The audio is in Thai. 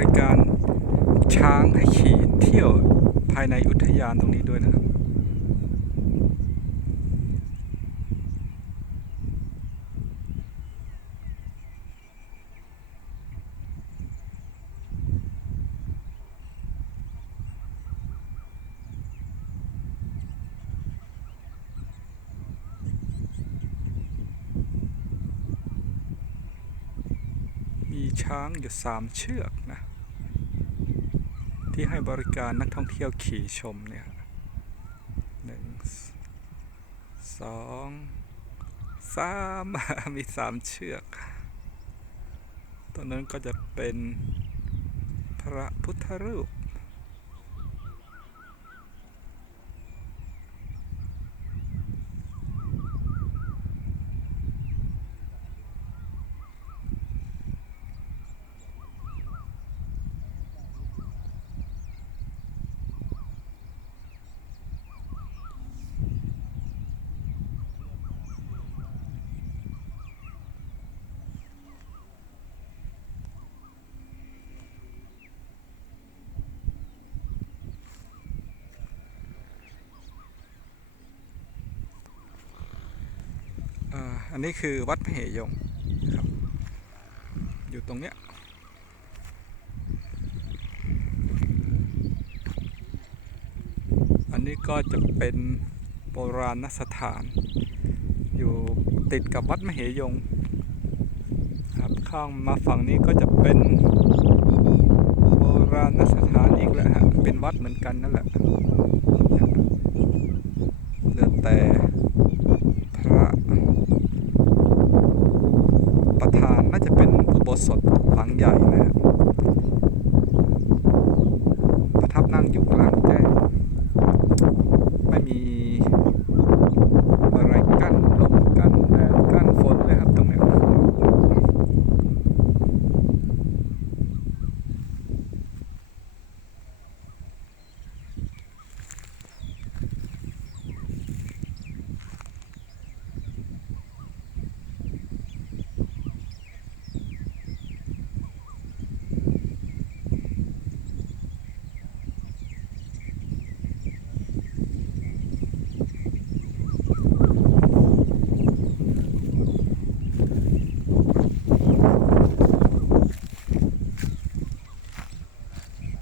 ริการช้างให้ขี่เที่ยวภายในอุทยานตรงนี้ด้วยนะครับ มี ช้างอยู่สามเชือกนะ ที่ให้บริการนักท่องเที่ยวขี่ชมเนี่ยหนึ่งสองสามมีสามเชือกตรงนั้นก็จะเป็นพระพุทธรูป อันนี้คือวัดพระเหยงครับ อยู่ตรงเนี้ยอันนี้ก็จะเป็นโบราณสถาน อยู่ติดกับวัดมเหยงครับข้างมาฝั่งนี้ก็จะเป็นโบราณสถานอีกแล้วฮะเป็นวัดเหมือนกันนั่นแหละเหลือแต่ 버섯 관계 아니네